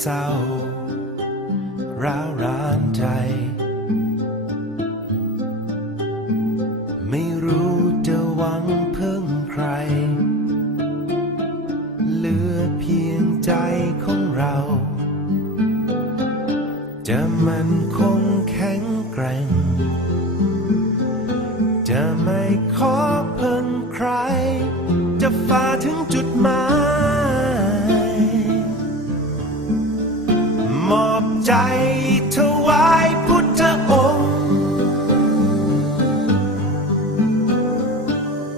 เศร้า ร้าวรานใจ ไม่รู้จะหวังพึ่งใคร เหลือเพียงใจของเรา จะมันคงแข็งแกร่ง จะไม่ขอพึ่งใคร จะฝ่าถึงจุด ใจถวายพุทธองค์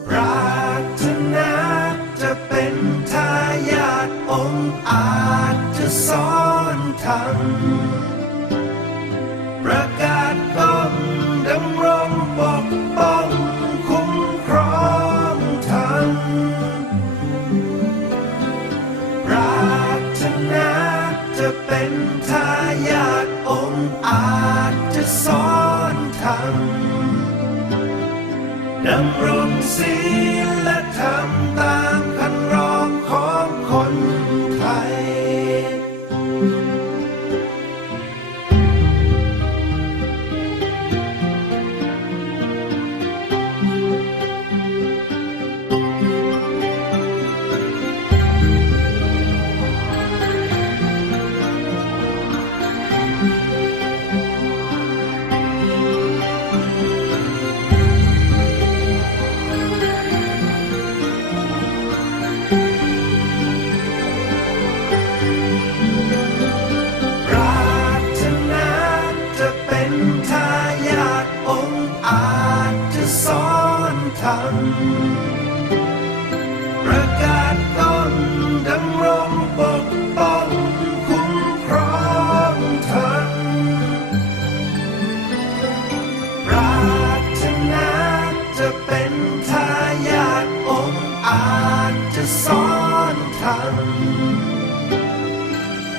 ปรารถนาจะเป็นทายาทองค์อาจจะสอนทำ เป็นทายาทองอาจจะสอนทำดำรงศีลและทำตามคันรองของคนไทย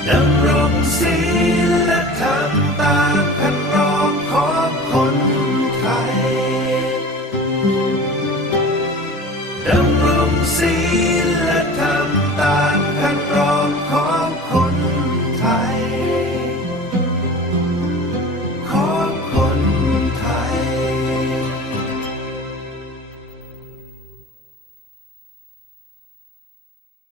ดำรงศีลและทำตามคันรองของคนไทยดำรงศีล